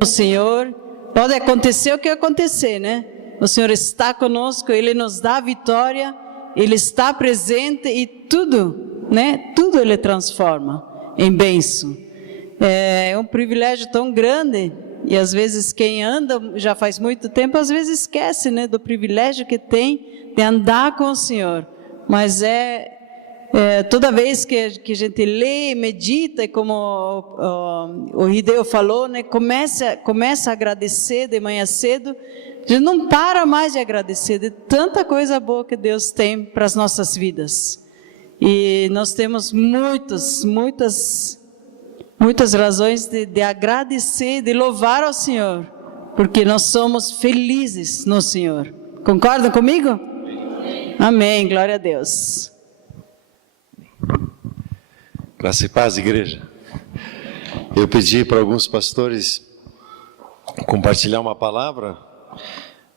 O Senhor, pode acontecer o que acontecer, né? O Senhor está conosco, Ele nos dá a vitória, Ele está presente e tudo, né? Tudo Ele transforma em bênção. É um privilégio tão grande e às vezes quem anda já faz muito tempo, às vezes esquece, né? Do privilégio que tem de andar com o Senhor. Mas toda vez que a gente lê, medita, e como o Hideo falou, né, começa a agradecer de manhã cedo, a gente não para mais de agradecer de tanta coisa boa que Deus tem para as nossas vidas. E nós temos muitas razões de agradecer, de louvar ao Senhor, porque nós somos felizes no Senhor. Concordam comigo? Amém, glória a Deus. Graça e paz, igreja. Eu pedi para alguns pastores compartilhar uma palavra,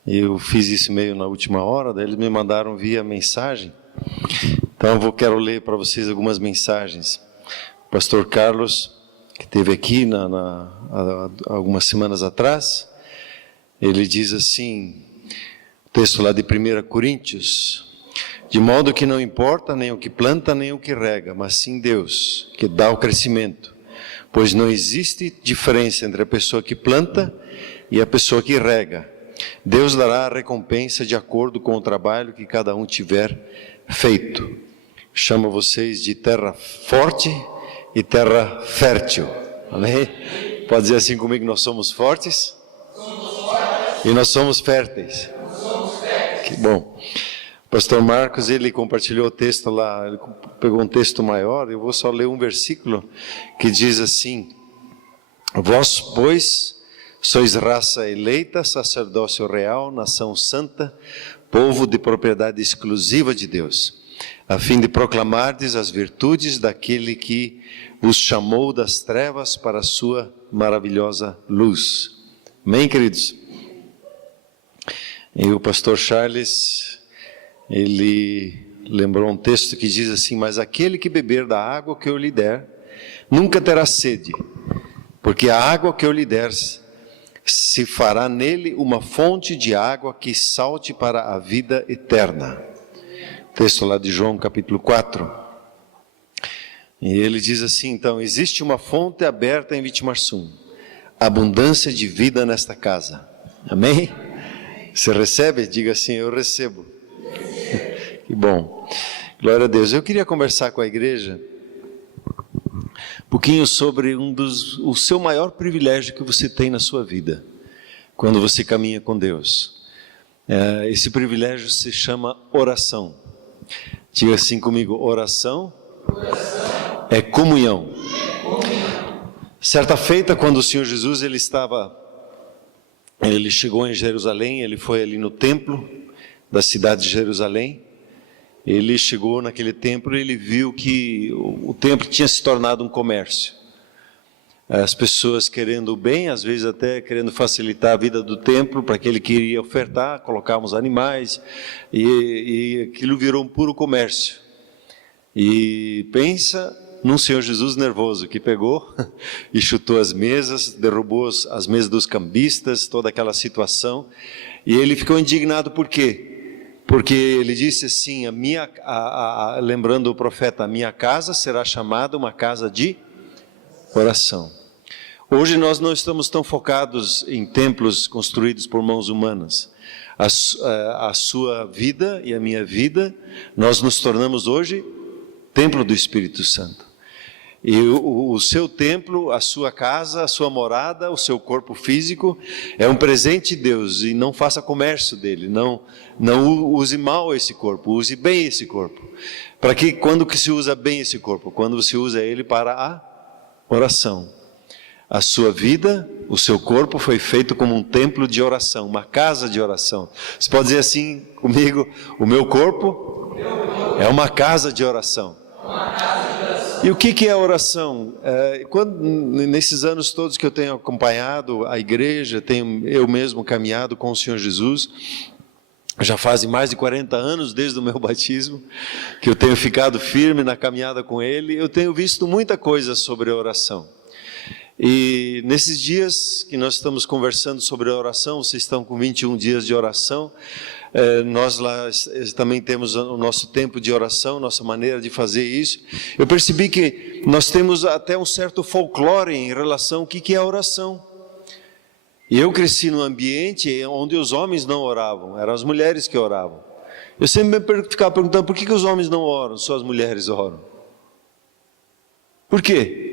eu fiz isso meio na última hora, daí eles me mandaram via mensagem, então eu quero ler para vocês algumas mensagens. O pastor Carlos, que esteve aqui há algumas semanas atrás, ele diz assim, o texto lá de 1 Coríntios, de modo que não importa nem o que planta, nem o que rega, mas sim Deus, que dá o crescimento. Pois não existe diferença entre a pessoa que planta e a pessoa que rega. Deus dará a recompensa de acordo com o trabalho que cada um tiver feito. Chamo vocês de terra forte e terra fértil. Amém? Pode dizer assim comigo, nós somos fortes? E nós somos férteis. Que bom. Pastor Marcos, ele compartilhou o texto lá, ele pegou um texto maior, eu vou só ler um versículo que diz assim: vós, pois, sois raça eleita, sacerdócio real, nação santa, povo de propriedade exclusiva de Deus, a fim de proclamardes as virtudes daquele que vos chamou das trevas para a sua maravilhosa luz. Amém, queridos? E o pastor Charles, ele lembrou um texto que diz assim: mas aquele que beber da água que eu lhe der, nunca terá sede, porque a água que eu lhe der, se fará nele uma fonte de água que salte para a vida eterna. Texto lá de João capítulo 4. E ele diz assim, então, existe uma fonte aberta em Vitimarsum, abundância de vida nesta casa. Amém? Você recebe? Diga assim, eu recebo. Que bom, glória a Deus. Eu queria conversar com a igreja um pouquinho sobre o seu maior privilégio que você tem na sua vida, quando você caminha com Deus. Esse privilégio se chama oração. Diga assim comigo, oração é comunhão. Certa feita, quando o Senhor Jesus, ele chegou em Jerusalém, ele foi ali no templo da cidade de Jerusalém. Ele chegou naquele templo e ele viu que o templo tinha se tornado um comércio. As pessoas querendo o bem, às vezes até querendo facilitar a vida do templo, para que ele queria ofertar, colocavam os animais, e aquilo virou um puro comércio. E pensa num Senhor Jesus nervoso, que pegou e chutou as mesas, derrubou as mesas dos cambistas, toda aquela situação, e ele ficou indignado. Por quê? Porque ele disse assim, lembrando o profeta, a minha casa será chamada uma casa de oração. Hoje nós não estamos tão focados em templos construídos por mãos humanas. A sua vida e a minha vida, nós nos tornamos hoje templo do Espírito Santo. E o seu templo, a sua casa, a sua morada, o seu corpo físico é um presente de Deus, e não faça comércio dele, não use mal esse corpo, use bem esse corpo. Para que, quando que se usa bem esse corpo? Quando se usa ele para a oração. A sua vida, o seu corpo foi feito como um templo de oração, uma casa de oração. Você pode dizer assim comigo, o meu corpo é uma casa de oração. E o que é a oração? Nesses anos todos que eu tenho acompanhado a igreja, tenho eu mesmo caminhado com o Senhor Jesus, Já fazem mais de 40 anos desde o meu batismo, que eu tenho ficado firme na caminhada com Ele. Eu tenho visto muita coisa sobre a oração. E nesses dias que nós estamos conversando sobre a oração, vocês estão com 21 dias de oração, nós lá também temos o nosso tempo de oração, nossa maneira de fazer isso. Eu percebi que nós temos até um certo folclore em relação ao que é a oração. E eu cresci num ambiente onde os homens não oravam, eram as mulheres que oravam. Eu sempre ficava perguntando, por que os homens não oram, só as mulheres oram? Por quê?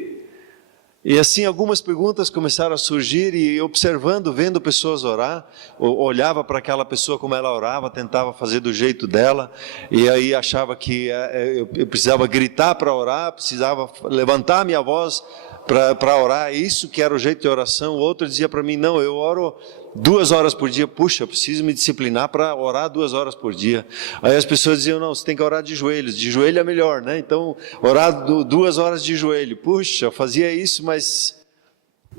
E assim algumas perguntas começaram a surgir, e observando, vendo pessoas orar, olhava para aquela pessoa como ela orava, tentava fazer do jeito dela, e aí achava que eu precisava gritar para orar, precisava levantar a minha voz para orar, isso que era o jeito de oração. O outro dizia para mim, não, eu oro 2 horas por dia. Puxa, eu preciso me disciplinar para orar 2 horas por dia. Aí as pessoas diziam, não, você tem que orar de joelho é melhor, né? Então, orar 2 horas de joelho. Puxa, eu fazia isso, mas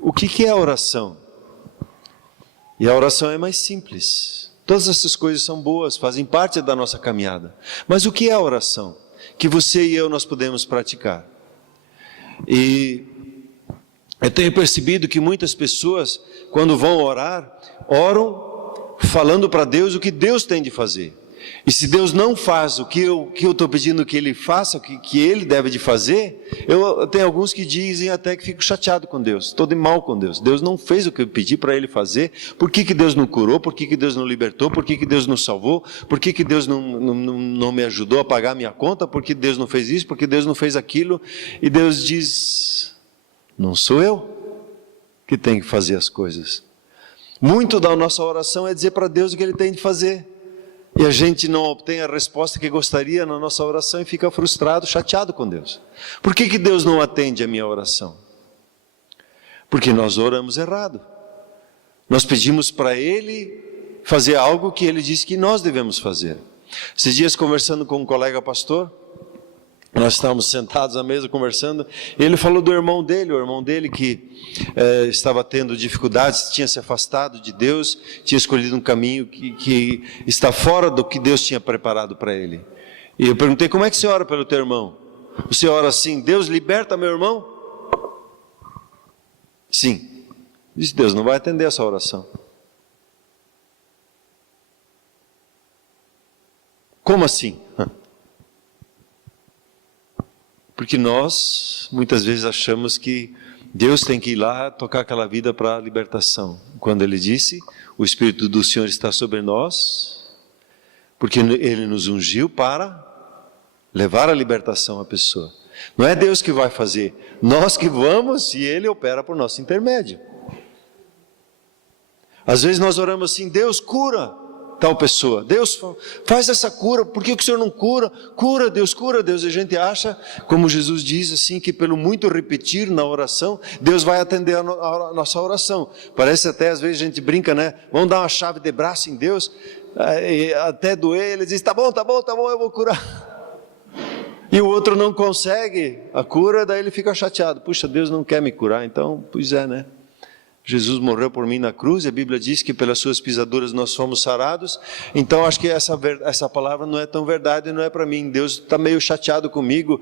o que é a oração? E a oração é mais simples. Todas essas coisas são boas, fazem parte da nossa caminhada. Mas o que é a oração? Que você e eu nós podemos praticar. E eu tenho percebido que muitas pessoas, quando vão orar, oram falando para Deus o que Deus tem de fazer. E se Deus não faz o que eu estou pedindo que Ele faça, o que Ele deve de fazer, eu tenho alguns que dizem até que fico chateado com Deus, estou de mal com Deus. Deus não fez o que eu pedi para Ele fazer. Por que Deus não curou? Por que Deus não libertou? Por que Deus não salvou? Por que Deus não me ajudou a pagar a minha conta? Por que Deus não fez isso? Por que Deus não fez aquilo? E Deus diz, não sou eu que tenho que fazer as coisas. Muito da nossa oração é dizer para Deus o que Ele tem de fazer. E a gente não obtém a resposta que gostaria na nossa oração e fica frustrado, chateado com Deus. Por que Deus não atende a minha oração? Porque nós oramos errado. Nós pedimos para Ele fazer algo que Ele disse que nós devemos fazer. Esses dias, conversando com um colega pastor, nós estávamos sentados à mesa conversando, e ele falou do irmão dele que estava tendo dificuldades, tinha se afastado de Deus, tinha escolhido um caminho que está fora do que Deus tinha preparado para ele. E eu perguntei, como é que você ora pelo teu irmão? Você ora assim, Deus liberta meu irmão? Sim. Disse, Deus não vai atender essa oração. Como assim? Porque nós, muitas vezes, achamos que Deus tem que ir lá tocar aquela vida para a libertação. Quando Ele disse, o Espírito do Senhor está sobre nós, porque Ele nos ungiu para levar a libertação à pessoa. Não é Deus que vai fazer, nós que vamos e Ele opera por nosso intermédio. Às vezes nós oramos assim, Deus cura tal pessoa, Deus faz essa cura, por que o Senhor não cura? Cura Deus, e a gente acha, como Jesus diz assim, que pelo muito repetir na oração, Deus vai atender a nossa oração. Parece até, às vezes a gente brinca, né? Vamos dar uma chave de braço em Deus, até doer, Ele diz, tá bom, eu vou curar. E o outro não consegue a cura, daí ele fica chateado, puxa, Deus não quer me curar, então, pois é, né? Jesus morreu por mim na cruz, e a Bíblia diz que pelas suas pisaduras nós fomos sarados. Então acho que essa palavra não é tão verdade, não é para mim. Deus está meio chateado comigo.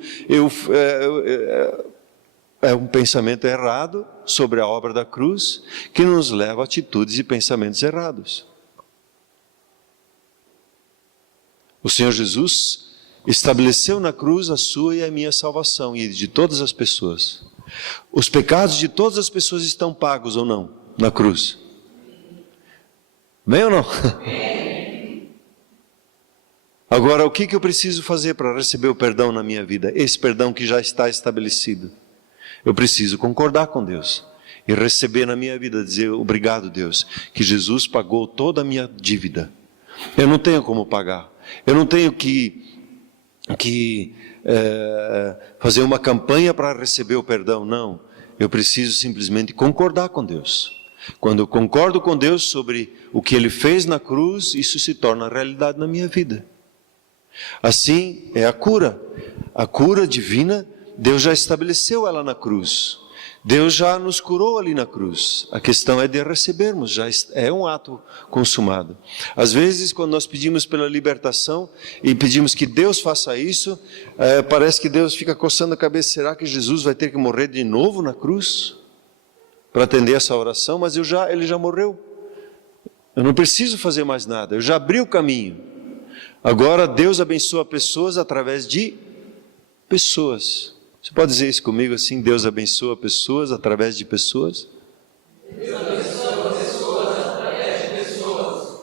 É um pensamento errado sobre a obra da cruz, que nos leva a atitudes e pensamentos errados. O Senhor Jesus estabeleceu na cruz a sua e a minha salvação, e de todas as pessoas. Os pecados de todas as pessoas estão pagos ou não na cruz? Bem ou não? Agora, o que eu preciso fazer para receber o perdão na minha vida? Esse perdão que já está estabelecido. Eu preciso concordar com Deus e receber na minha vida, dizer obrigado Deus, que Jesus pagou toda a minha dívida. Eu não tenho como pagar, eu não tenho que fazer uma campanha para receber o perdão, não. Eu preciso simplesmente concordar com Deus. Quando eu concordo com Deus sobre o que Ele fez na cruz, isso se torna realidade na minha vida. Assim é a cura divina, Deus já estabeleceu ela na cruz. Deus já nos curou ali na cruz. A questão é de recebermos, já é um ato consumado. Às vezes, quando nós pedimos pela libertação e pedimos que Deus faça isso, parece que Deus fica coçando a cabeça. Será que Jesus vai ter que morrer de novo na cruz para atender essa oração? Mas ele já morreu. Eu não preciso fazer mais nada. Eu já abri o caminho. Agora Deus abençoa pessoas através de pessoas. Você pode dizer isso comigo assim? Deus abençoa pessoas através de pessoas? Deus abençoa pessoas através de pessoas.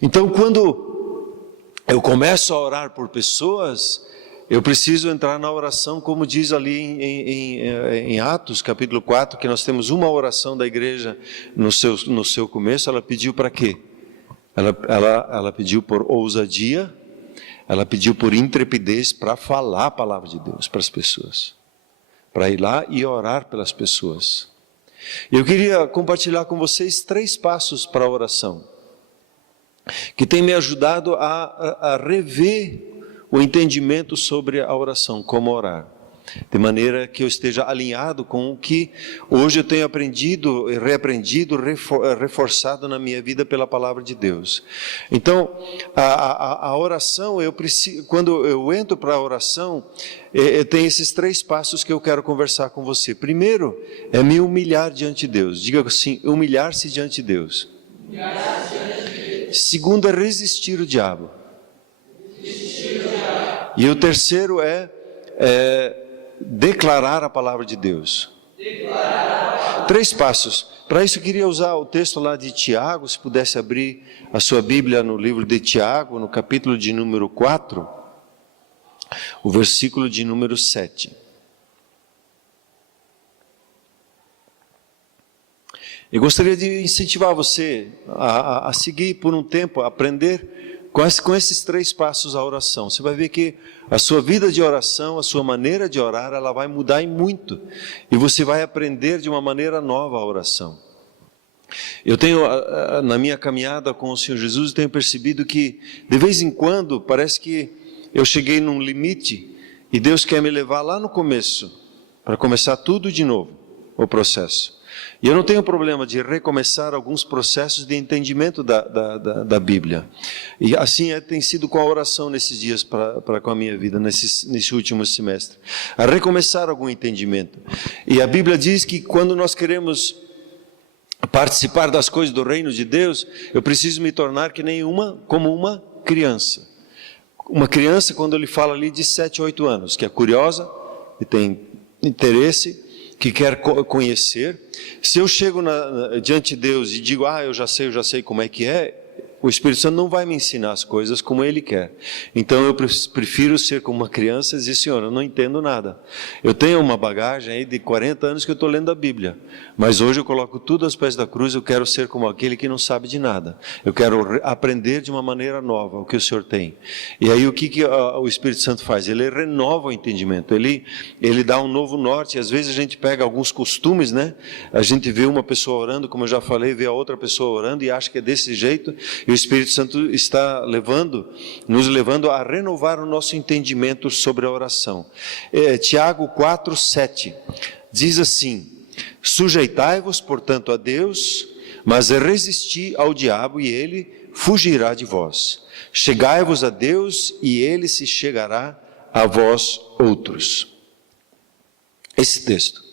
Então, quando eu começo a orar por pessoas, eu preciso entrar na oração, como diz ali em Atos, capítulo 4, que nós temos uma oração da igreja no seu começo. Ela pediu para quê? Ela pediu por ousadia, ela pediu por intrepidez para falar a palavra de Deus para as pessoas. Para ir lá e orar pelas pessoas. Eu queria compartilhar com vocês 3 passos para a oração, que tem me ajudado a rever o entendimento sobre a oração, como orar, de maneira que eu esteja alinhado com o que hoje eu tenho aprendido, reaprendido, reforçado na minha vida pela palavra de Deus. Então, a oração, quando eu entro para a oração, eu tenho esses 3 passos que eu quero conversar com você. Primeiro, é me humilhar diante de Deus. Diga assim, humilhar-se diante de Deus. Segundo, é resistir o diabo. E o terceiro é declarar a palavra de Deus. 3 passos. Para isso eu queria usar o texto lá de Tiago, se pudesse abrir a sua Bíblia no livro de Tiago, no capítulo de número 4, o versículo de número 7. Eu gostaria de incentivar você a seguir por um tempo, a aprender com esses 3 passos a oração. Você vai ver que a sua vida de oração, a sua maneira de orar, ela vai mudar em muito. E você vai aprender de uma maneira nova a oração. Eu tenho, na minha caminhada com o Senhor Jesus, tenho percebido que, de vez em quando, parece que eu cheguei num limite e Deus quer me levar lá no começo, para começar tudo de novo, o processo. E eu não tenho problema de recomeçar alguns processos de entendimento da Bíblia. E assim tem sido com a oração nesses dias com a minha vida, nesse último semestre. A recomeçar algum entendimento. E a Bíblia diz que quando nós queremos participar das coisas do reino de Deus, eu preciso me tornar como uma criança. Uma criança, quando ele fala ali de 7, 8 anos, que é curiosa, que tem interesse, que quer conhecer. Se eu chego diante de Deus e digo, eu já sei como é que é, o Espírito Santo não vai me ensinar as coisas como Ele quer. Então eu prefiro ser como uma criança e dizer, Senhor, eu não entendo nada. Eu tenho uma bagagem aí de 40 anos que eu estou lendo a Bíblia, mas hoje eu coloco tudo aos pés da cruz, eu quero ser como aquele que não sabe de nada. Eu quero aprender de uma maneira nova o que o Senhor tem. E aí o que o Espírito Santo faz? Ele renova o entendimento, ele dá um novo norte. Às vezes a gente pega alguns costumes, né? A gente vê uma pessoa orando, como eu já falei, vê a outra pessoa orando e acha que é desse jeito, e o Espírito Santo está nos levando a renovar o nosso entendimento sobre a oração. Tiago 4, 7 diz assim: sujeitai-vos, portanto, a Deus, mas resisti ao diabo e ele fugirá de vós. Chegai-vos a Deus e ele se chegará a vós outros. Esse texto.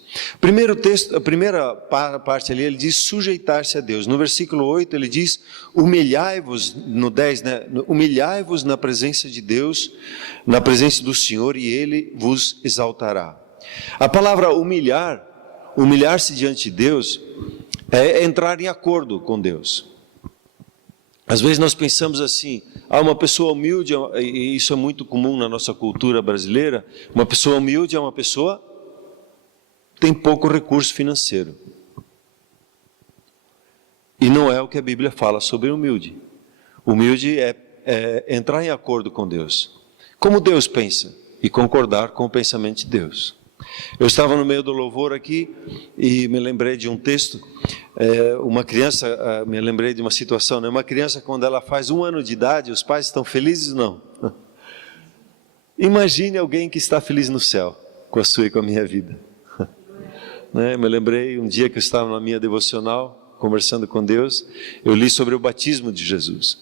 Primeiro texto, a primeira parte ali, ele diz sujeitar-se a Deus. No versículo 8 ele diz, humilhai-vos, no 10, né? Humilhai-vos na presença de Deus, na presença do Senhor, e Ele vos exaltará. A palavra humilhar-se diante de Deus, é entrar em acordo com Deus. Às vezes nós pensamos assim, uma pessoa humilde, e isso é muito comum na nossa cultura brasileira, uma pessoa humilde é uma pessoa tem pouco recurso financeiro. E não é o que a Bíblia fala sobre humilde. Humilde é entrar em acordo com Deus. Como Deus pensa e concordar com o pensamento de Deus. Eu estava no meio do louvor aqui e me lembrei de um texto. Uma criança, me lembrei de uma situação, né? Uma criança, quando ela faz 1 ano de idade, os pais estão felizes ou não? Imagine alguém que está feliz no céu, com a sua e com a minha vida. né? Me lembrei um dia que eu estava na minha devocional, conversando com Deus, eu li sobre o batismo de Jesus.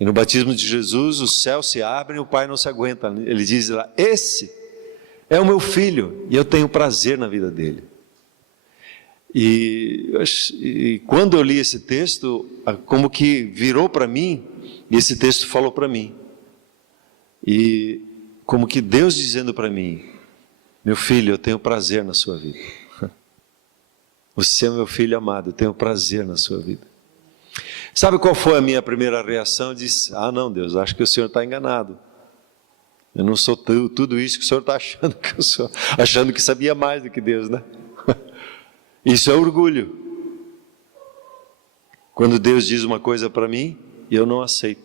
E no batismo de Jesus, os céus se abrem e o Pai não se aguenta. Ele diz lá, esse é o meu filho e eu tenho prazer na vida dele. E quando eu li esse texto, como que virou para mim, e esse texto falou para mim. E como que Deus dizendo para mim, meu filho, eu tenho prazer na sua vida. Você é meu filho amado, eu tenho prazer na sua vida. Sabe qual foi a minha primeira reação? Eu disse, não Deus, acho que o Senhor está enganado. Eu não sou tudo isso que o Senhor está achando que eu sou. Achando que sabia mais do que Deus, né? Isso é orgulho. Quando Deus diz uma coisa para mim, e eu não aceito.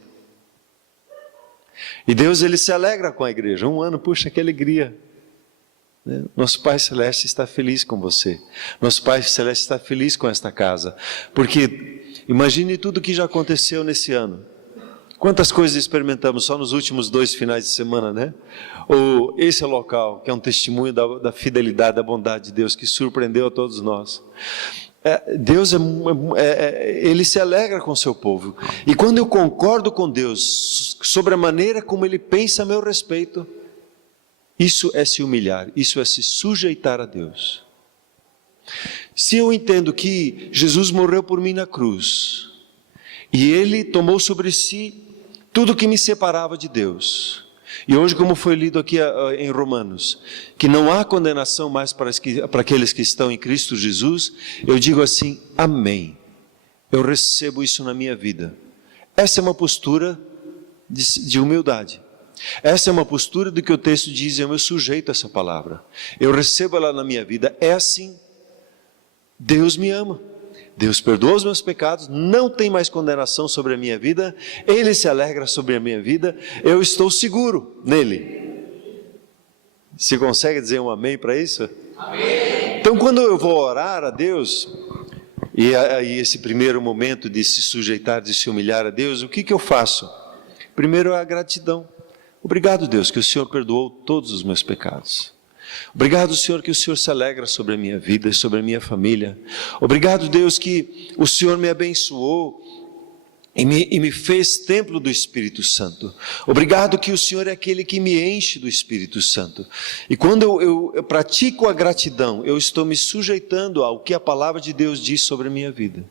E Deus, Ele se alegra com a igreja. Um ano, puxa, que alegria. Nosso Pai Celeste está feliz com você. Nosso Pai Celeste está feliz com esta casa. Porque imagine tudo que já aconteceu nesse ano. Quantas coisas experimentamos só nos últimos 2 finais de semana, né? Ou esse local, que é um testemunho da fidelidade, da bondade de Deus, que surpreendeu a todos nós. Deus, Ele se alegra com o seu povo. E quando eu concordo com Deus sobre a maneira como Ele pensa a meu respeito, isso é se humilhar, isso é se sujeitar a Deus. Se eu entendo que Jesus morreu por mim na cruz, e Ele tomou sobre si tudo que me separava de Deus, e hoje, como foi lido aqui em Romanos, que não há condenação mais para aqueles que estão em Cristo Jesus, eu digo assim, amém, eu recebo isso na minha vida. Essa é uma postura de humildade. Essa é uma postura do que o texto diz, eu me sujeito a essa palavra, eu recebo ela na minha vida, é assim. Deus me ama, Deus perdoa os meus pecados, não tem mais condenação sobre a minha vida, Ele se alegra sobre a minha vida, eu estou seguro nele. Se consegue dizer um amém para isso? Amém. Então quando eu vou orar a Deus, e aí esse primeiro momento de se sujeitar, de se humilhar a Deus, o que eu faço? Primeiro é a gratidão. Obrigado, Deus, que o Senhor perdoou todos os meus pecados. Obrigado, Senhor, que o Senhor se alegra sobre a minha vida e sobre a minha família. Obrigado, Deus, que o Senhor me abençoou e me fez templo do Espírito Santo. Obrigado que o Senhor é aquele que me enche do Espírito Santo. E quando eu pratico a gratidão, eu estou me sujeitando ao que a palavra de Deus diz sobre a minha vida.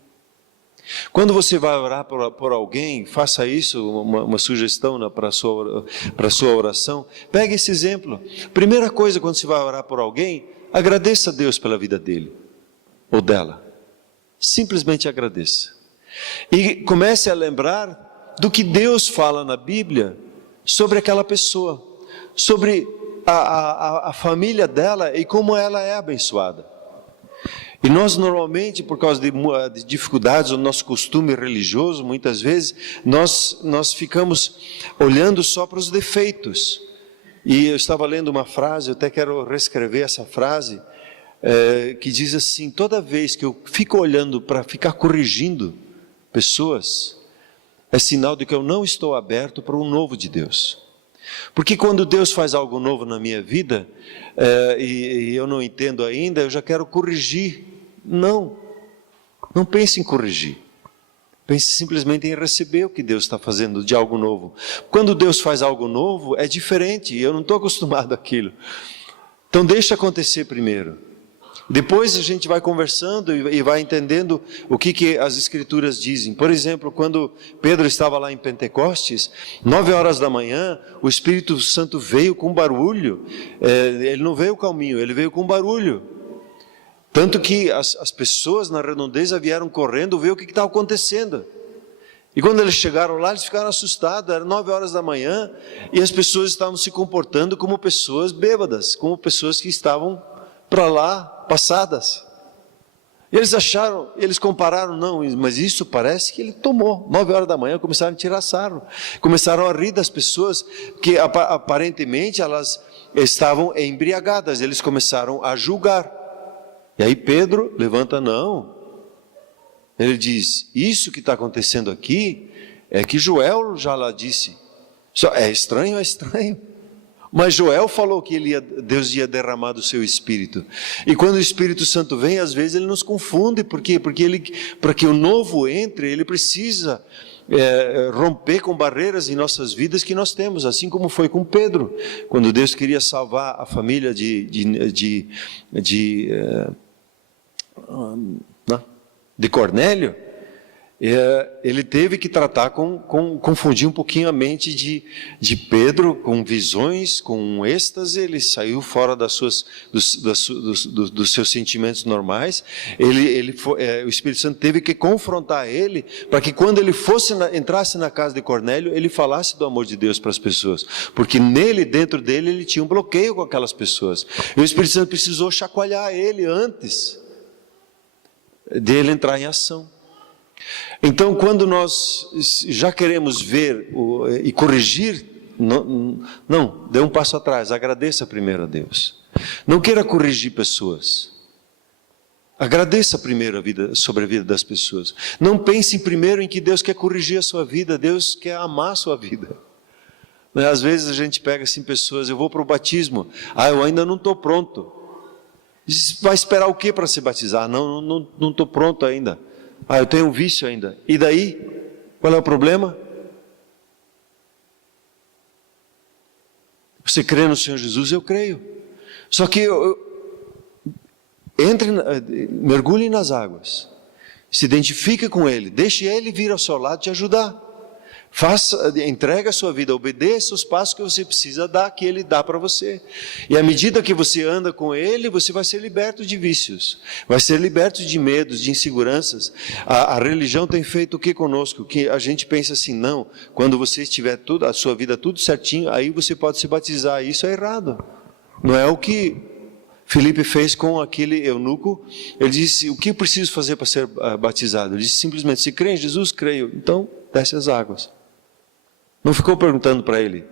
Quando você vai orar por alguém, faça isso, uma sugestão para a sua oração. Pegue esse exemplo. Primeira coisa, quando você vai orar por alguém, agradeça a Deus pela vida dele ou dela. Simplesmente agradeça. E comece a lembrar do que Deus fala na Bíblia sobre aquela pessoa, sobre a família dela e como ela é abençoada. E nós normalmente, por causa de dificuldades, o nosso costume religioso, muitas vezes, nós ficamos olhando só para os defeitos. E eu estava lendo uma frase, eu até quero reescrever essa frase, que diz assim, toda vez que eu fico olhando para ficar corrigindo pessoas, é sinal de que eu não estou aberto para um novo de Deus. Porque quando Deus faz algo novo na minha vida, e eu não entendo ainda, eu já quero corrigir. Não pense em corrigir. Pense simplesmente em receber o que Deus está fazendo de algo novo. Quando Deus faz algo novo, é diferente, eu não estou acostumado àquilo. Então deixa acontecer primeiro. Depois a gente vai conversando e vai entendendo o que as Escrituras dizem. Por exemplo, quando Pedro estava lá em Pentecostes, 9 horas da manhã, o Espírito Santo veio com barulho. Ele não veio calminho, ele veio com barulho. Tanto que as pessoas na redondeza vieram correndo ver o que estava acontecendo. E quando eles chegaram lá, eles ficaram assustados, era 9 horas da manhã, e as pessoas estavam se comportando como pessoas bêbadas, como pessoas que estavam para lá, passadas. E eles compararam, não, mas isso parece que ele tomou. 9 horas da manhã começaram a tirar sarro, começaram a rir das pessoas, que aparentemente elas estavam embriagadas, eles começaram a julgar. E aí Pedro levanta, não, ele diz, isso que está acontecendo aqui, é que Joel já lá disse, é estranho, Mas Joel falou que Deus ia derramar do seu Espírito. E quando o Espírito Santo vem, às vezes ele nos confunde. Por quê? Porque para que o novo entre, ele precisa romper com barreiras em nossas vidas que nós temos, assim como foi com Pedro, quando Deus queria salvar a família de Cornélio. Ele teve que tratar confundir um pouquinho a mente de Pedro com visões, com êxtase. Ele saiu fora dos seus sentimentos normais. O Espírito Santo teve que confrontar ele, para que quando ele entrasse na casa de Cornélio, ele falasse do amor de Deus para as pessoas, porque dentro dele, ele tinha um bloqueio com aquelas pessoas. E o Espírito Santo precisou chacoalhar ele antes dele entrar em ação. Então, quando nós já queremos ver e corrigir, não, dê um passo atrás, agradeça primeiro a Deus. Não queira corrigir pessoas. Agradeça primeiro sobre a vida das pessoas. Não pense primeiro em que Deus quer corrigir a sua vida, Deus quer amar a sua vida. Às vezes a gente pega assim pessoas, eu vou para o batismo, eu ainda não estou pronto. Vai esperar o que para se batizar? Não estou pronto ainda. Eu tenho um vício ainda. E daí? Qual é o problema? Você crê no Senhor Jesus? Eu creio. Só que mergulhe nas águas. Se identifique com Ele. Deixe Ele vir ao seu lado te ajudar. Entregue a sua vida, obedeça os passos que você precisa dar, que Ele dá para você. E à medida que você anda com Ele, você vai ser liberto de vícios, vai ser liberto de medos, de inseguranças. A religião tem feito o que conosco? Que a gente pensa assim, não, quando você estiver a sua vida tudo certinho, aí você pode se batizar. Isso é errado. Não é o que Filipe fez com aquele eunuco. Ele disse, o que eu preciso fazer para ser batizado? Ele disse simplesmente, se crê em Jesus, creio. Então, desce as águas. Não ficou perguntando para ele,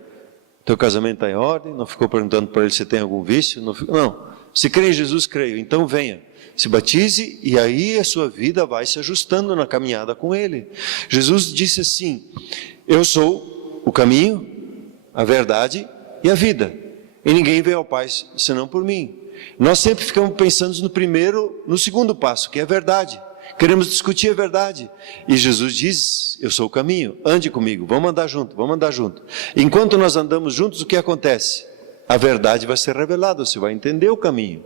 teu casamento está em ordem? Não ficou perguntando para ele se tem algum vício? Não, se crê em Jesus, creio. Então venha, se batize e aí a sua vida vai se ajustando na caminhada com Ele. Jesus disse assim, eu sou o caminho, a verdade e a vida. E ninguém vem ao Pai senão por mim. Nós sempre ficamos pensando no segundo passo, que é a verdade. Queremos discutir a verdade. E Jesus diz, eu sou o caminho, ande comigo, vamos andar junto. Enquanto nós andamos juntos, o que acontece? A verdade vai ser revelada, você vai entender o caminho.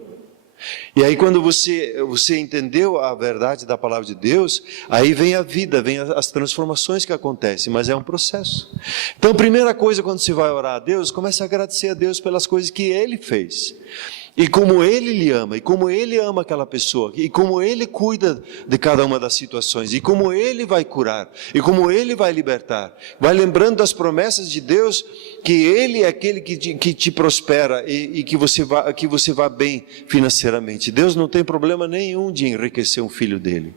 E aí quando você entendeu a verdade da palavra de Deus, aí vem a vida, vem as transformações que acontecem, mas é um processo. Então a primeira coisa quando você vai orar a Deus, comece a agradecer a Deus pelas coisas que Ele fez. E como Ele lhe ama, e como Ele ama aquela pessoa, e como Ele cuida de cada uma das situações, e como Ele vai curar, e como Ele vai libertar. Vai lembrando das promessas de Deus, que Ele é aquele que te prospera, e que você vá bem financeiramente. Deus não tem problema nenhum de enriquecer um filho dele.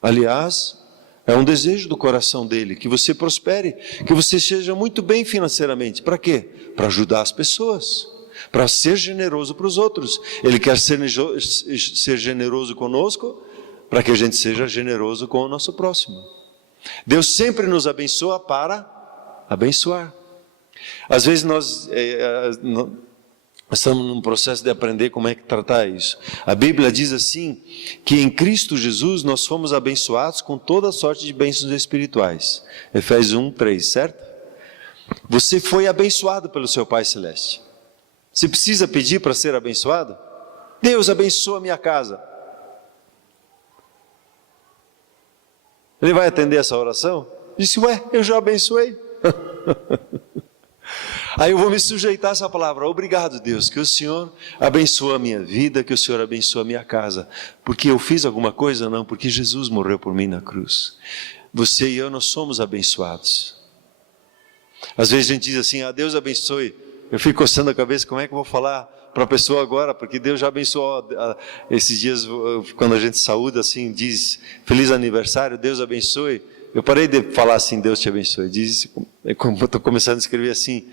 Aliás, é um desejo do coração dele, que você prospere, que você seja muito bem financeiramente. Para quê? Para ajudar as pessoas. Para ser generoso para os outros. Ele quer ser generoso conosco, para que a gente seja generoso com o nosso próximo. Deus sempre nos abençoa para abençoar. Às vezes nós estamos num processo de aprender como é que tratar isso. A Bíblia diz assim, que em Cristo Jesus nós fomos abençoados com toda sorte de bênçãos espirituais. Efésios 1:3, certo? Você foi abençoado pelo seu Pai Celeste. Você precisa pedir para ser abençoado? Deus abençoa a minha casa. Ele vai atender essa oração? Disse, eu já abençoei. Aí eu vou me sujeitar a essa palavra. Obrigado, Deus, que o Senhor abençoa a minha vida, que o Senhor abençoa a minha casa. Porque eu fiz alguma coisa? Não, porque Jesus morreu por mim na cruz. Você e eu, nós somos abençoados. Às vezes a gente diz assim, Deus abençoe. Eu fico coçando a cabeça, como é que eu vou falar para a pessoa agora? Porque Deus já abençoou. Esses dias, quando a gente saúda assim, diz, feliz aniversário, Deus abençoe. Eu parei de falar assim, Deus te abençoe. Estou começando a escrever assim,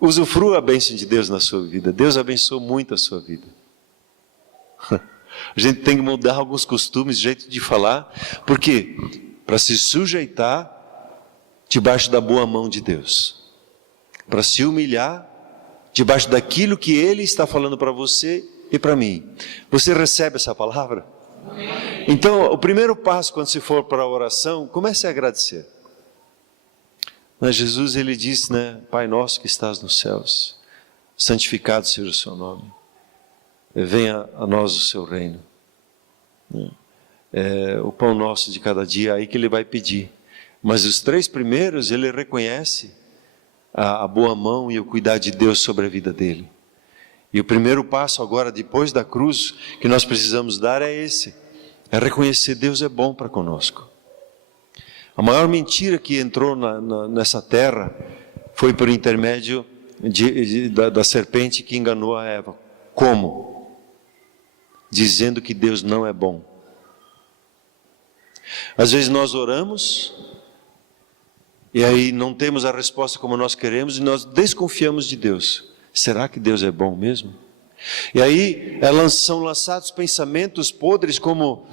usufrua a bênção de Deus na sua vida. Deus abençoou muito a sua vida. A gente tem que mudar alguns costumes, jeito de falar. Por quê? Para se sujeitar debaixo da boa mão de Deus. para se humilhar debaixo daquilo que Ele está falando para você e para mim. Você recebe essa palavra? Então, o primeiro passo quando se for para a oração, comece a agradecer. Mas Jesus, Ele disse, né? Pai nosso que estás nos céus, santificado seja o seu nome. Venha a nós o seu reino. O pão nosso de cada dia, aí que Ele vai pedir. Mas os 3 primeiros, Ele reconhece a boa mão e o cuidado de Deus sobre a vida dele. E o primeiro passo agora, depois da cruz, que nós precisamos dar é esse. É reconhecer Deus é bom para conosco. A maior mentira que entrou nessa terra foi por intermédio da serpente que enganou a Eva. Como? Dizendo que Deus não é bom. Às vezes nós oramos e aí não temos a resposta como nós queremos e nós desconfiamos de Deus. Será que Deus é bom mesmo? E aí são lançados pensamentos podres como,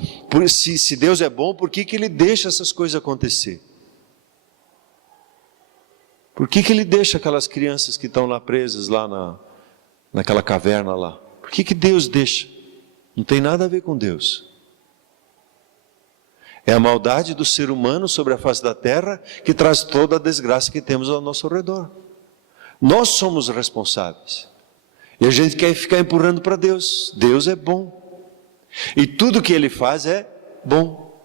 se Deus é bom, por que Ele deixa essas coisas acontecer? Por que Ele deixa aquelas crianças que estão lá presas, lá naquela caverna lá? Por que Deus deixa? Não tem nada a ver com Deus. É a maldade do ser humano sobre a face da terra que traz toda a desgraça que temos ao nosso redor. Nós somos responsáveis. E a gente quer ficar empurrando para Deus. Deus é bom. E tudo que Ele faz é bom.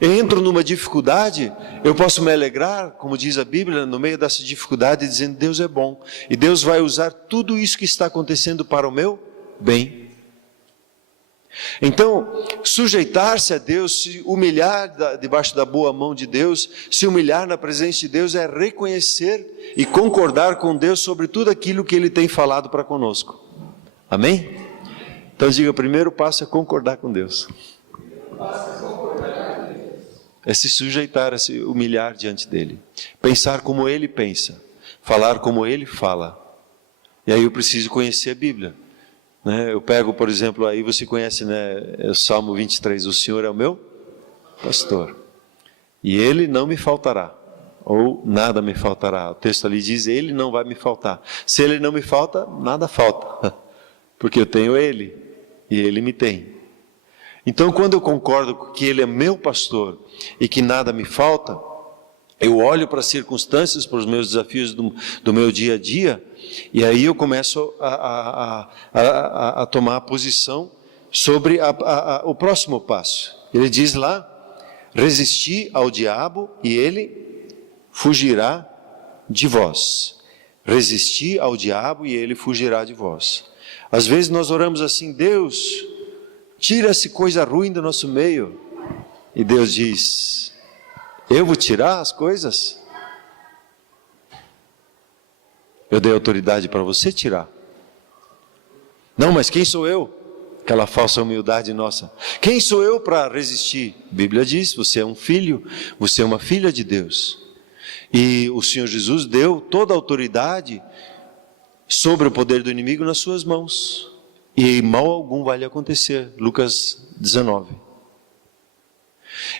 Eu entro numa dificuldade, eu posso me alegrar, como diz a Bíblia, no meio dessa dificuldade, dizendo Deus é bom. E Deus vai usar tudo isso que está acontecendo para o meu bem. Então, sujeitar-se a Deus, se humilhar debaixo da boa mão de Deus, se humilhar na presença de Deus é reconhecer e concordar com Deus sobre tudo aquilo que Ele tem falado para conosco. Amém? Então diga, o primeiro passo é concordar com Deus. É se sujeitar, é se humilhar diante dEle. Pensar como Ele pensa, falar como Ele fala. E aí eu preciso conhecer a Bíblia. Eu pego, por exemplo, aí você conhece, o Salmo 23, o Senhor é o meu pastor, e Ele não me faltará, ou nada me faltará. O texto ali diz, Ele não vai me faltar. Se Ele não me falta, nada falta, porque eu tenho Ele, e Ele me tem. Então, quando eu concordo que Ele é meu pastor, e que nada me falta, eu olho para as circunstâncias, para os meus desafios do meu dia a dia, e aí eu começo a tomar a posição sobre o próximo passo. Ele diz lá, resisti ao diabo e ele fugirá de vós. Resisti ao diabo e ele fugirá de vós. Às vezes nós oramos assim, Deus, tira essa coisa ruim do nosso meio. E Deus diz, eu vou tirar as coisas? Eu dei autoridade para você tirar. Não, mas quem sou eu? Aquela falsa humildade nossa. Quem sou eu para resistir? A Bíblia diz, você é um filho, você é uma filha de Deus. E o Senhor Jesus deu toda a autoridade sobre o poder do inimigo nas suas mãos. E mal algum vai lhe acontecer. Lucas 19.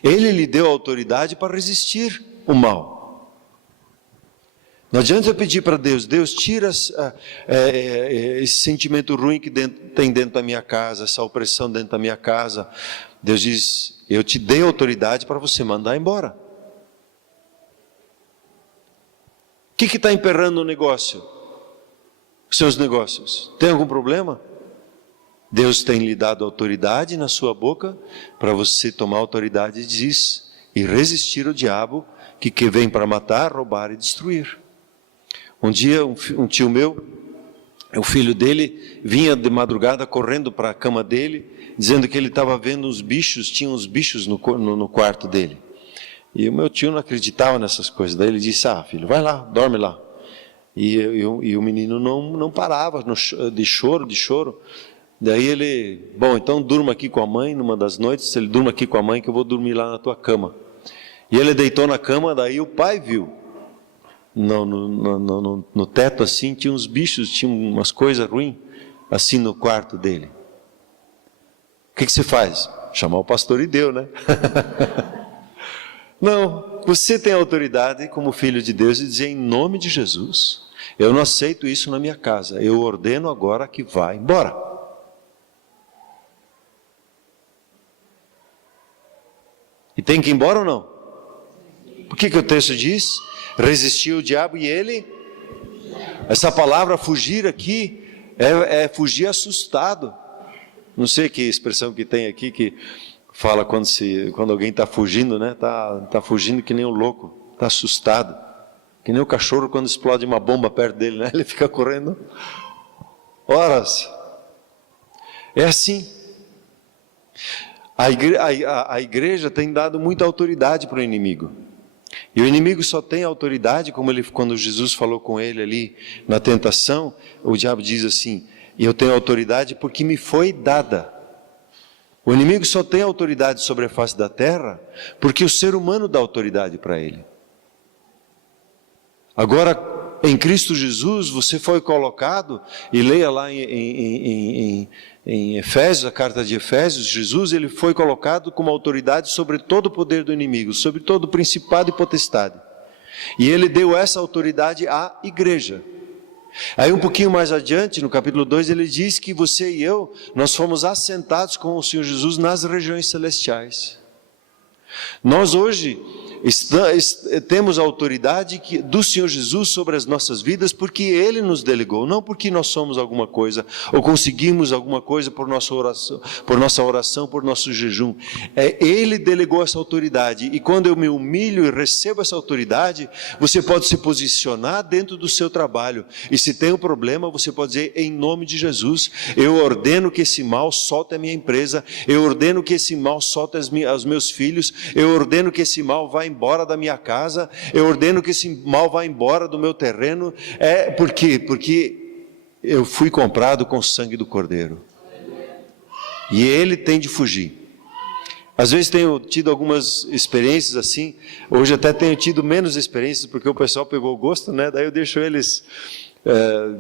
Ele lhe deu autoridade para resistir o mal. Não adianta eu pedir para Deus, Deus tira esse sentimento ruim que tem dentro da minha casa, essa opressão dentro da minha casa. Deus diz, eu te dei autoridade para você mandar embora. O que está emperrando o negócio? Os seus negócios. Tem algum problema? Deus tem lhe dado autoridade na sua boca para você tomar autoridade e resistir ao diabo que vem para matar, roubar e destruir. Um dia um tio meu, o filho dele, vinha de madrugada correndo para a cama dele, dizendo que ele estava vendo uns bichos, tinha uns bichos no quarto dele. E o meu tio não acreditava nessas coisas. Daí ele disse, filho, vai lá, dorme lá. E o menino não parava de choro. Daí ele, então durma aqui com a mãe, numa das noites, ele durma aqui com a mãe que eu vou dormir lá na tua cama. E ele deitou na cama, daí o pai viu. No teto assim, tinha uns bichos, tinha umas coisas ruins, assim no quarto dele. O que você faz? Chamar o pastor e deu, né? Não, você tem autoridade como filho de Deus e dizer em nome de Jesus, Eu não aceito isso na minha casa. Eu ordeno agora que vá embora. E tem que ir embora ou não? Por que o texto diz? Resistiu o diabo e ele... Essa palavra fugir aqui é fugir assustado. Não sei que expressão que tem aqui que fala quando alguém está fugindo, né? Tá fugindo que nem um louco, está assustado. Que nem o cachorro quando explode uma bomba perto dele, né? Ele fica correndo horas. É assim. A igreja tem dado muita autoridade para o inimigo. E o inimigo só tem autoridade, quando Jesus falou com ele ali na tentação, o diabo diz assim: eu tenho autoridade porque me foi dada. O inimigo só tem autoridade sobre a face da terra porque o ser humano dá autoridade para ele. Agora, em Cristo Jesus, você foi colocado, e leia lá em Efésios, a carta de Efésios, Jesus ele foi colocado como autoridade sobre todo o poder do inimigo, sobre todo o principado e potestade. E ele deu essa autoridade à igreja. Aí um pouquinho mais adiante, no capítulo 2, ele diz que você e eu, nós fomos assentados com o Senhor Jesus nas regiões celestiais. Nós hoje temos a autoridade do Senhor Jesus sobre as nossas vidas porque Ele nos delegou, não porque nós somos alguma coisa ou conseguimos alguma coisa por nossa oração, por nosso jejum. Ele delegou essa autoridade, e quando eu me humilho e recebo essa autoridade, você pode se posicionar dentro do seu trabalho, e se tem um problema, você pode dizer: em nome de Jesus, eu ordeno que esse mal solte a minha empresa, eu ordeno que esse mal solte os meus filhos, eu ordeno que esse mal vá embora da minha casa, eu ordeno que esse mal vá embora do meu terreno. Por quê? Porque eu fui comprado com o sangue do Cordeiro, e ele tem de fugir. Às vezes tenho tido algumas experiências assim, hoje até tenho tido menos experiências, porque o pessoal pegou o gosto, né? Daí eu deixo eles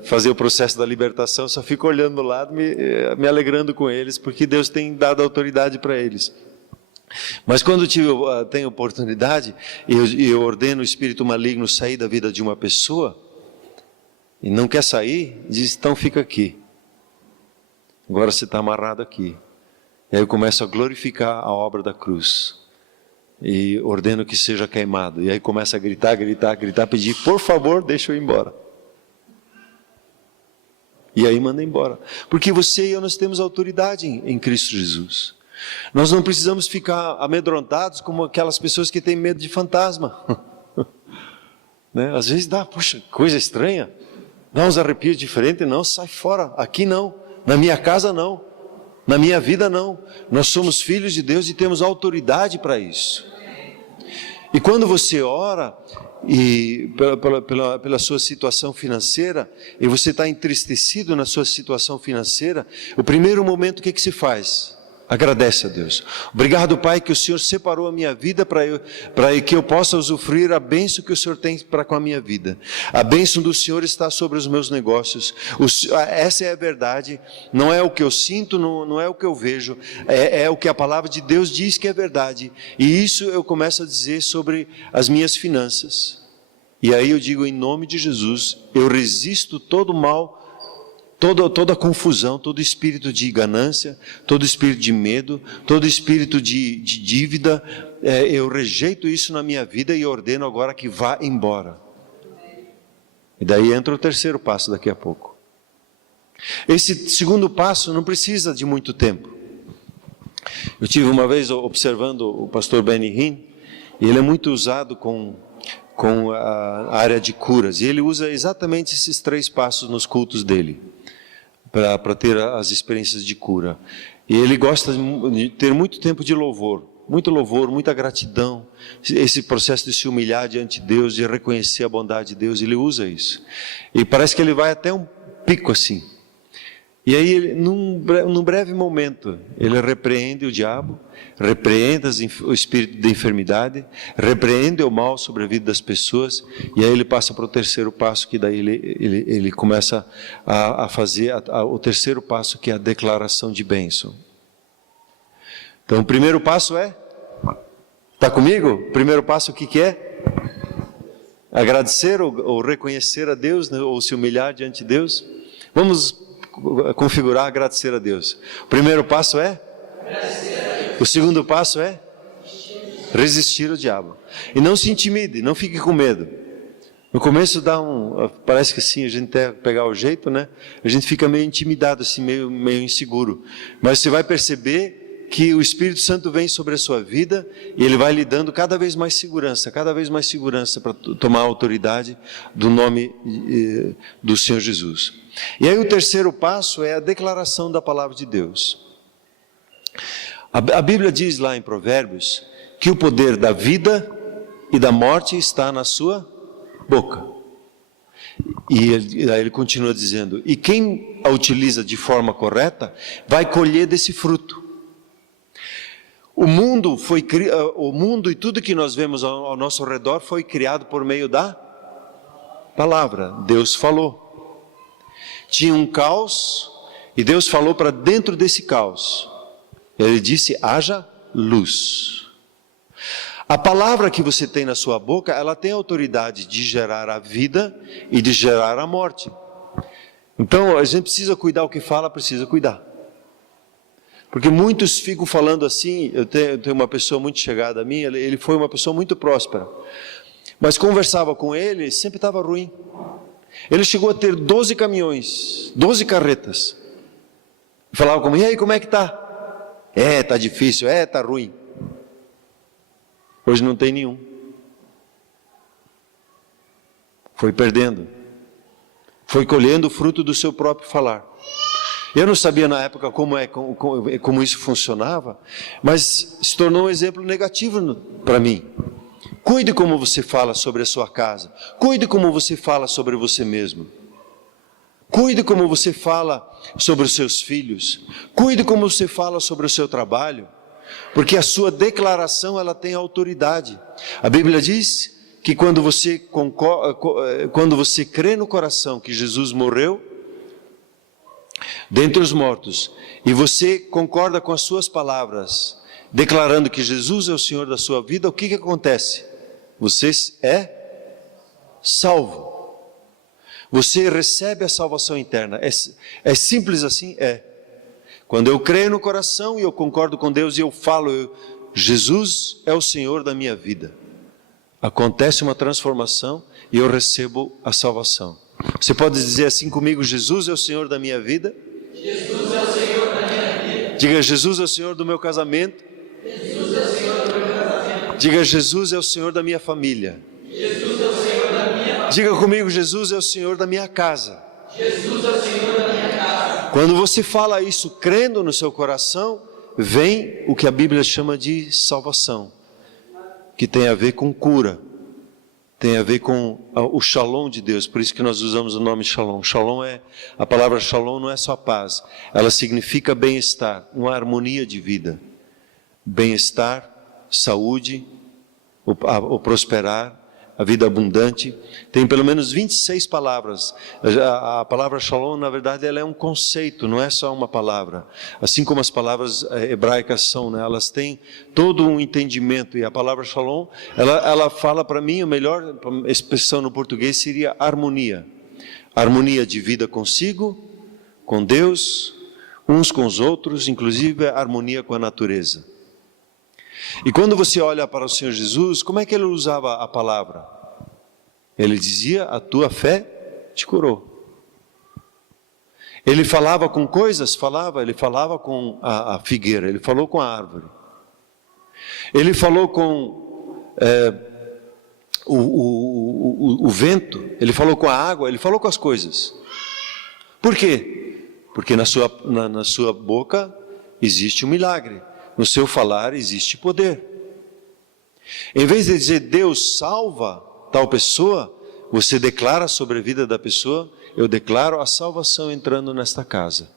fazer o processo da libertação, só fico olhando do lado, me alegrando com eles, porque Deus tem dado autoridade para eles. Mas quando tenho oportunidade, eu ordeno o espírito maligno sair da vida de uma pessoa, e não quer sair, diz: então fica aqui, agora você está amarrado aqui. E aí eu começo a glorificar a obra da cruz, e ordeno que seja queimado, e aí começa a gritar, pedir: por favor, deixa eu ir embora. E aí manda embora, porque você e eu, nós temos autoridade em Cristo Jesus. Nós não precisamos ficar amedrontados como aquelas pessoas que têm medo de fantasma. Né? Às vezes dá, puxa, coisa estranha, dá uns arrepios diferentes. Não, sai fora, aqui não, na minha casa não, na minha vida não. Nós somos filhos de Deus e temos autoridade para isso. E quando você ora e pela sua situação financeira, e você está entristecido na sua situação financeira, o primeiro momento, o que se faz? Agradece a Deus. Obrigado, Pai, que o Senhor separou a minha vida para que eu possa usufruir a bênção que o Senhor tem para com a minha vida. A bênção do Senhor está sobre os meus negócios. Essa é a verdade. Não é o que eu sinto, não é o que eu vejo. É o que a palavra de Deus diz que é verdade. E isso eu começo a dizer sobre as minhas finanças. E aí eu digo: em nome de Jesus, eu resisto todo mal, toda confusão, todo espírito de ganância, todo espírito de medo, todo espírito de dívida. Eu rejeito isso na minha vida e ordeno agora que vá embora. E daí entra o terceiro passo daqui a pouco. Esse segundo passo não precisa de muito tempo. Eu tive uma vez observando o pastor Benny Hinn, e ele é muito usado com a área de curas, e ele usa exatamente esses 3 passos nos cultos dele, para ter as experiências de cura. E ele gosta de ter muito tempo de louvor, muita gratidão, esse processo de se humilhar diante de Deus, de reconhecer a bondade de Deus. Ele usa isso, e parece que ele vai até um pico assim, e aí num breve momento ele repreende o diabo, repreende o espírito de enfermidade, repreende o mal sobre a vida das pessoas, e aí ele passa para o terceiro passo, que daí ele começa a fazer o terceiro passo, que é a declaração de bênção. Então o primeiro passo está comigo? O primeiro passo o que é? agradecer ou reconhecer a Deus, né, ou se humilhar diante de Deus. Vamos configurar agradecer a Deus. O primeiro passo é? O segundo passo é? Resistir ao diabo. E não se intimide, não fique com medo. No começo parece que assim, a gente até pegar o jeito, né? A gente fica meio intimidado, assim, meio inseguro. Mas você vai perceber que o Espírito Santo vem sobre a sua vida e ele vai lhe dando cada vez mais segurança para tomar a autoridade do nome do Senhor Jesus. E aí o terceiro passo é a declaração da palavra de Deus. A Bíblia diz lá em Provérbios que o poder da vida e da morte está na sua boca. E aí ele continua dizendo, e quem a utiliza de forma correta, vai colher desse fruto. O mundo e tudo que nós vemos ao nosso redor foi criado por meio da palavra. Deus falou. Tinha um caos, e Deus falou para dentro desse caos. Ele disse, haja luz. A palavra que você tem na sua boca, ela tem autoridade de gerar a vida e de gerar a morte. Então, a gente precisa cuidar o que fala, precisa cuidar. Porque muitos ficam falando assim, eu tenho uma pessoa muito chegada a mim, ele foi uma pessoa muito próspera. Mas conversava com ele, sempre estava ruim. Ele chegou a ter 12 caminhões, 12 carretas. Falava comigo, e aí, como é que está? Está difícil, está ruim. Hoje não tem nenhum. Foi perdendo. Foi colhendo o fruto do seu próprio falar. Eu não sabia na época como isso funcionava, mas se tornou um exemplo negativo para mim. Cuide como você fala sobre a sua casa. Cuide como você fala sobre você mesmo. Cuide como você fala sobre os seus filhos. Cuide como você fala sobre o seu trabalho. Porque a sua declaração, ela tem autoridade. A Bíblia diz que quando você crê no coração que Jesus morreu dentre os mortos, e você concorda com as suas palavras, declarando que Jesus é o Senhor da sua vida, o que acontece? Você é salvo. Você recebe a salvação interna. É simples assim? É. Quando eu creio no coração e eu concordo com Deus e eu falo, Jesus é o Senhor da minha vida. Acontece uma transformação e eu recebo a salvação. Você pode dizer assim comigo, Jesus é o Senhor da minha vida? Jesus é o Senhor da minha vida. Diga, Jesus é o Senhor do meu casamento. Jesus é o Senhor do meu casamento. Diga, Jesus é o Senhor da minha família. Jesus é o Senhor da minha família. Diga comigo, Jesus é o Senhor da minha casa. Jesus é o Senhor da minha casa. Quando você fala isso crendo no seu coração, vem o que a Bíblia chama de salvação, que tem a ver com cura, tem a ver com o shalom de Deus, por isso que nós usamos o nome shalom. A palavra shalom não é só paz, ela significa bem-estar, uma harmonia de vida, bem-estar, saúde, o prosperar, a vida abundante. Tem pelo menos 26 palavras. A palavra shalom, na verdade, ela é um conceito, não é só uma palavra. Assim como as palavras hebraicas são, né? Elas têm todo um entendimento. E a palavra shalom, ela fala para mim, a melhor expressão no português seria harmonia. Harmonia de vida consigo, com Deus, uns com os outros, inclusive harmonia com a natureza. E quando você olha para o Senhor Jesus, como é que ele usava a palavra? Ele dizia, a tua fé te curou. Ele falava com coisas? Ele falava com a figueira, ele falou com a árvore. Ele falou com o vento, ele falou com a água, ele falou com as coisas. Por quê? Porque na sua boca existe um milagre. No seu falar existe poder. Em vez de dizer Deus salva tal pessoa, você declara sobre a vida da pessoa, eu declaro a salvação entrando nesta casa.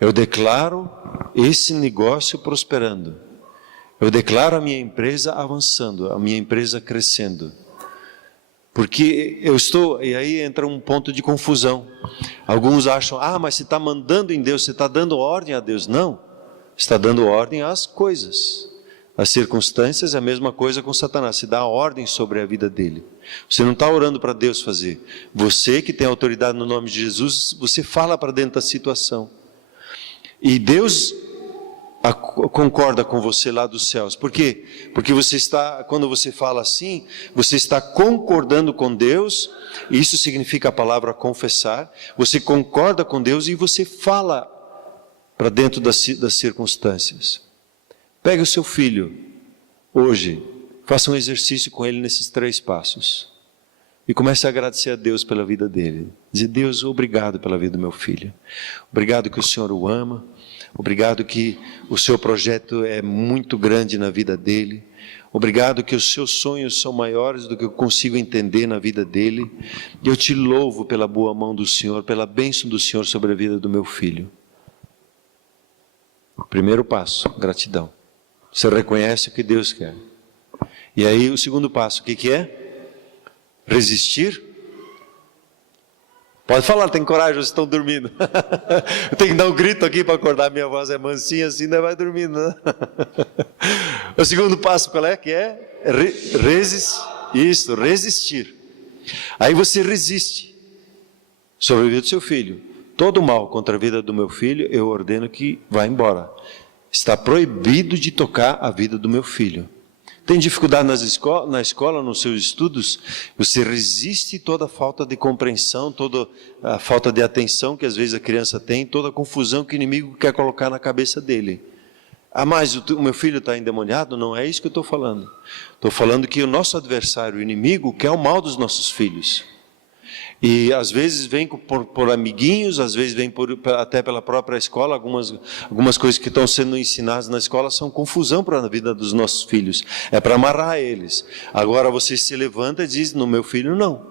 Eu declaro esse negócio prosperando. Eu declaro a minha empresa avançando, a minha empresa crescendo. Porque e aí entra um ponto de confusão. Alguns acham, mas você está mandando em Deus, você está dando ordem a Deus. Não, está dando ordem às coisas. as circunstâncias, é a mesma coisa com Satanás. Você dá ordem sobre a vida dele. Você não está orando para Deus fazer. Você que tem autoridade no nome de Jesus, você fala para dentro da situação. E Deus concorda com você lá dos céus. Por quê? Porque quando você fala assim, você está concordando com Deus. Isso significa a palavra confessar. Você concorda com Deus e você fala para dentro das circunstâncias. Pegue o seu filho hoje, faça um exercício com ele nesses 3 passos. E comece a agradecer a Deus pela vida dele. Dizer: Deus, obrigado pela vida do meu filho. Obrigado que o Senhor o ama. Obrigado que o seu projeto é muito grande na vida dele. Obrigado que os seus sonhos são maiores do que eu consigo entender na vida dele. E eu te louvo pela boa mão do Senhor, pela bênção do Senhor sobre a vida do meu filho. Primeiro passo, gratidão. Você reconhece o que Deus quer. E aí o segundo passo, o que é? Resistir. Pode falar, tem coragem, vocês estão dormindo. Eu tenho que dar um grito aqui para acordar, minha voz é mansinha assim, ainda vai dormindo, né? O segundo passo qual é? Que é resistir. Aí você resiste sobre a vida do seu filho. Todo mal contra a vida do meu filho, eu ordeno que vá embora. Está proibido de tocar a vida do meu filho. Tem dificuldade na escola, nos seus estudos? Você resiste toda a falta de compreensão, toda a falta de atenção que às vezes a criança tem, toda a confusão que o inimigo quer colocar na cabeça dele. Ah, mas o meu filho está endemoniado? Não é isso que eu estou falando. Estou falando que o nosso adversário, o inimigo, quer o mal dos nossos filhos. E às vezes vem por amiguinhos, às vezes vem até pela própria escola. Algumas coisas que estão sendo ensinadas na escola são confusão para a vida dos nossos filhos. É para amarrar eles. Agora você se levanta e diz: no meu filho não.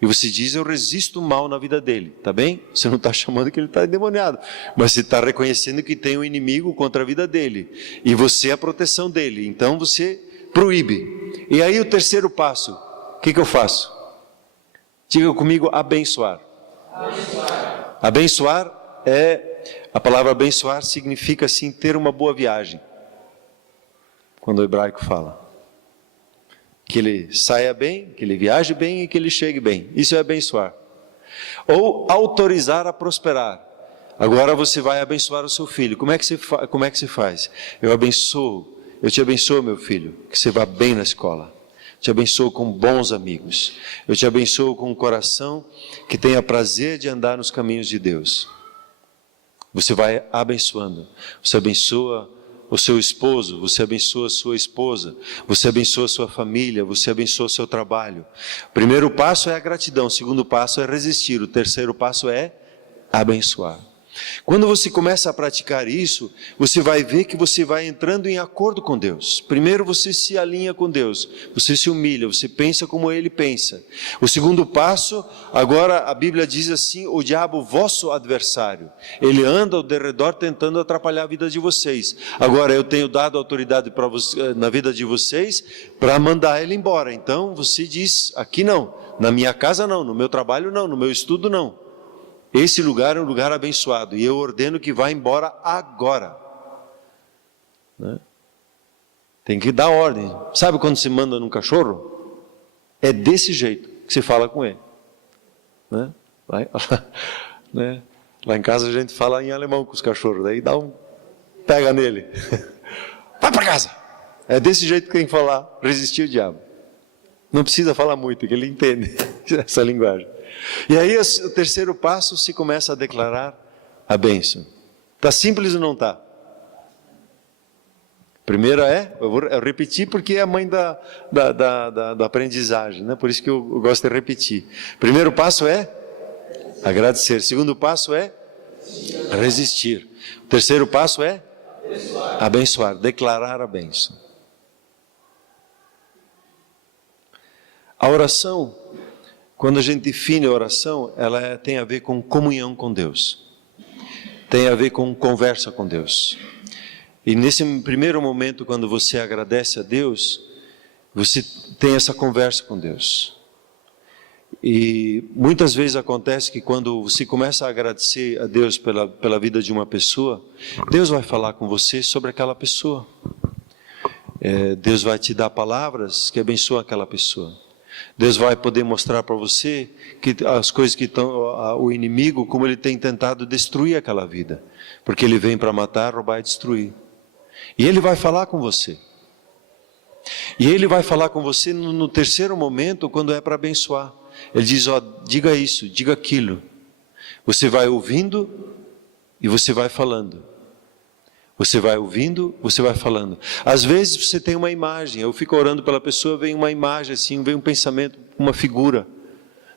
E você diz: eu resisto o mal na vida dele. Tá bem? Você não está chamando que ele está endemoniado. Mas você está reconhecendo que tem um inimigo contra a vida dele. E você é a proteção dele. Então você proíbe. E aí o terceiro passo, o que eu faço? Diga comigo: abençoar. Abençoar a palavra abençoar significa assim ter uma boa viagem. Quando o hebraico fala que ele saia bem, que ele viaje bem e que ele chegue bem. Isso é abençoar. Ou autorizar a prosperar. Agora você vai abençoar o seu filho. Como é que se faz? Eu te abençoo, meu filho, que você vá bem na escola. Te abençoo com bons amigos. Eu te abençoo com um coração que tenha prazer de andar nos caminhos de Deus. Você vai abençoando. Você abençoa o seu esposo, você abençoa a sua esposa, você abençoa a sua família, você abençoa o seu trabalho. O primeiro passo é a gratidão, o segundo passo é resistir, o terceiro passo é abençoar. Quando você começa a praticar isso, você vai ver que você vai entrando em acordo com Deus. Primeiro você se alinha com Deus, você se humilha, você pensa como Ele pensa. O segundo passo, agora a Bíblia diz assim: o diabo, vosso adversário, ele anda ao derredor tentando atrapalhar a vida de vocês. Agora eu tenho dado autoridade para na vida de vocês para mandar ele embora. Então você diz: aqui não, na minha casa não, no meu trabalho não, no meu estudo não. Esse lugar é um lugar abençoado e eu ordeno que vá embora agora. Né? Tem que dar ordem. Sabe quando se manda num cachorro? É desse jeito que se fala com ele. Né? Né? Lá em casa a gente fala em alemão com os cachorros, daí pega nele. Vai para casa. É desse jeito que tem que falar, resistir o diabo. Não precisa falar muito, que ele entende essa linguagem. E aí o terceiro passo se começa a declarar a bênção. Está simples ou não está? Primeiro eu vou repetir porque é a mãe da aprendizagem, né? Por isso que eu gosto de repetir. Primeiro passo é agradecer. Segundo passo é resistir. O terceiro passo é abençoar, declarar a bênção. A oração, quando a gente define a oração, ela tem a ver com comunhão com Deus. Tem a ver com conversa com Deus. E nesse primeiro momento, quando você agradece a Deus, você tem essa conversa com Deus. E muitas vezes acontece que quando você começa a agradecer a Deus pela vida de uma pessoa, Deus vai falar com você sobre aquela pessoa. Deus vai te dar palavras que abençoam aquela pessoa. Deus vai poder mostrar para você que as coisas que estão, o inimigo, como ele tem tentado destruir aquela vida. Porque ele vem para matar, roubar e destruir. E ele vai falar com você. E ele vai falar com você no terceiro momento, quando é para abençoar. Ele diz, diga isso, diga aquilo. Você vai ouvindo e você vai falando. Você vai ouvindo, você vai falando. Às vezes você tem uma imagem, eu fico orando pela pessoa, vem uma imagem assim, vem um pensamento, uma figura.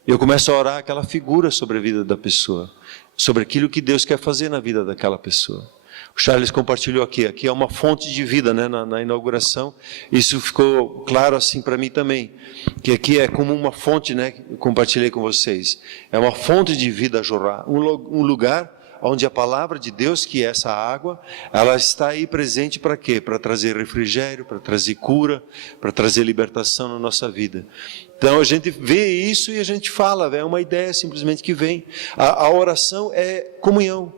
Eu começo a orar aquela figura sobre a vida da pessoa, sobre aquilo que Deus quer fazer na vida daquela pessoa. O Charles compartilhou aqui é uma fonte de vida, né, na inauguração. Isso ficou claro assim para mim também, que aqui é como uma fonte, né, que eu compartilhei com vocês. É uma fonte de vida a jorrar, um lugar onde a palavra de Deus, que é essa água, ela está aí presente para quê? Para trazer refrigério, para trazer cura, para trazer libertação na nossa vida. Então a gente vê isso e a gente fala, é uma ideia simplesmente que vem. A oração é comunhão.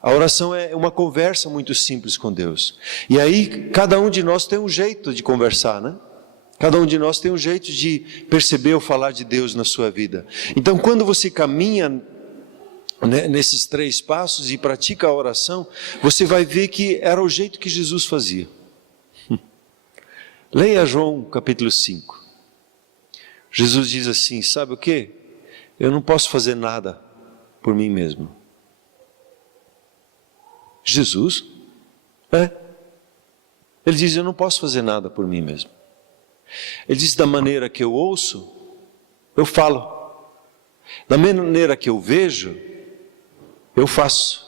A oração é uma conversa muito simples com Deus. E aí cada um de nós tem um jeito de conversar, né? Cada um de nós tem um jeito de perceber ou falar de Deus na sua vida. Então quando você caminha nesses 3 passos e pratica a oração, você vai ver que era o jeito que Jesus fazia. Leia João capítulo 5. Jesus diz assim, sabe o quê? Eu não posso fazer nada por mim mesmo. Jesus? Ele diz, eu não posso fazer nada por mim mesmo. Ele diz, da maneira que eu ouço, eu falo. Da maneira que eu vejo, eu faço.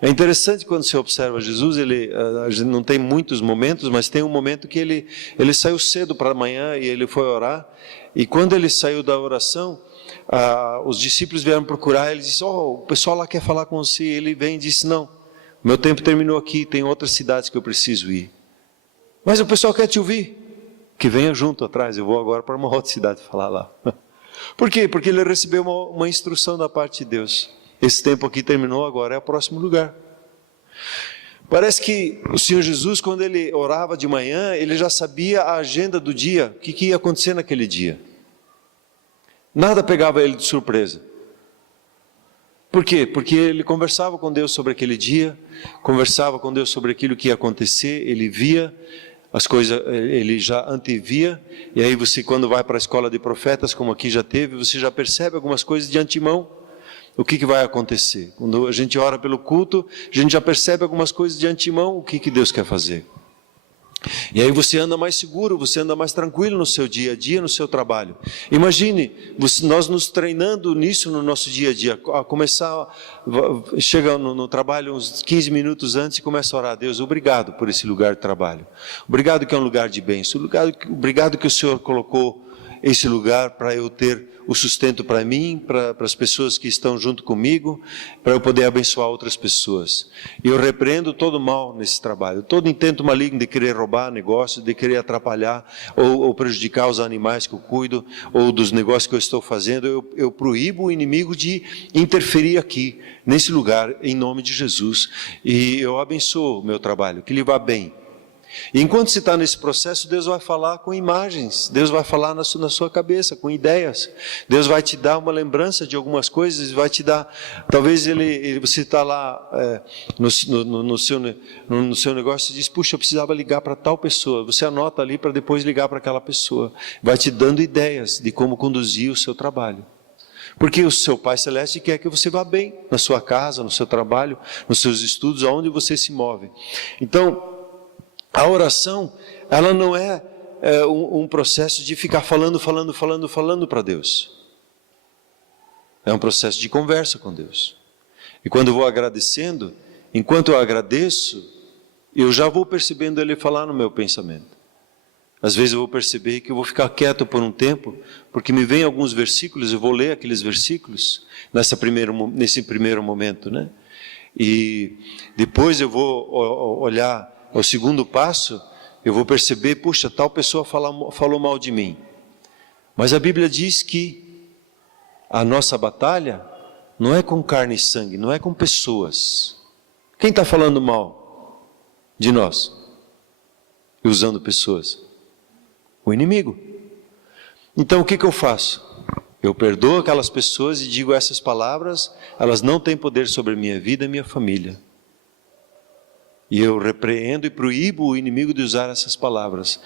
É interessante quando você observa Jesus, a gente não tem muitos momentos, mas tem um momento que ele saiu cedo para amanhã e ele foi orar, e quando ele saiu da oração, os discípulos vieram procurar, ele disse, o pessoal lá quer falar com você, ele vem e disse, não, meu tempo terminou aqui, tem outras cidades que eu preciso ir. Mas o pessoal quer te ouvir, que venha junto atrás, eu vou agora para uma outra cidade falar lá. Por quê? Porque ele recebeu uma instrução da parte de Deus. Esse tempo aqui terminou, agora é o próximo lugar. Parece que o Senhor Jesus, quando ele orava de manhã, ele já sabia a agenda do dia, o que ia acontecer naquele dia. Nada pegava ele de surpresa. Por quê? Porque ele conversava com Deus sobre aquele dia, conversava com Deus sobre aquilo que ia acontecer, ele via as coisas, ele já antevia, e aí você, quando vai para a escola de profetas, como aqui já teve, você já percebe algumas coisas de antemão, o que vai acontecer. Quando a gente ora pelo culto, a gente já percebe algumas coisas de antemão, o que Deus quer fazer. E aí você anda mais seguro, você anda mais tranquilo no seu dia a dia, no seu trabalho. Imagine, nós nos treinando nisso no nosso dia a dia, a começar, chega no trabalho uns 15 minutos antes e começa a orar, Deus, obrigado por esse lugar de trabalho. Obrigado que é um lugar de bênção, obrigado que o Senhor colocou esse lugar para eu ter o sustento para mim, para as pessoas que estão junto comigo, para eu poder abençoar outras pessoas. E eu repreendo todo mal nesse trabalho, todo intento maligno de querer roubar negócio, de querer atrapalhar ou prejudicar os animais que eu cuido, ou dos negócios que eu estou fazendo, eu proíbo o inimigo de interferir aqui, nesse lugar, em nome de Jesus. E eu abençoo o meu trabalho, que lhe vá bem. E enquanto você está nesse processo, Deus vai falar com imagens, Deus vai falar na sua cabeça, com ideias. Deus vai te dar uma lembrança de algumas coisas, vai te dar, talvez você está lá no seu negócio e diz, puxa, eu precisava ligar para tal pessoa. Você anota ali para depois ligar para aquela pessoa. Vai te dando ideias de como conduzir o seu trabalho. Porque o seu Pai Celeste quer que você vá bem na sua casa, no seu trabalho, nos seus estudos, aonde você se move. Então, a oração, ela não é um processo de ficar falando para Deus. É um processo de conversa com Deus. E quando eu vou agradecendo, enquanto eu agradeço, eu já vou percebendo Ele falar no meu pensamento. Às vezes eu vou perceber que eu vou ficar quieto por um tempo, porque me vem alguns versículos, eu vou ler aqueles versículos nesse primeiro momento, né? E depois eu vou olhar o segundo passo, eu vou perceber, puxa, tal pessoa falou mal de mim. Mas a Bíblia diz que a nossa batalha não é com carne e sangue, não é com pessoas. Quem está falando mal de nós? e usando pessoas? O inimigo. Então o que eu faço? Eu perdoo aquelas pessoas e digo essas palavras, elas não têm poder sobre a minha vida e minha família. E eu repreendo e proíbo o inimigo de usar essas palavras.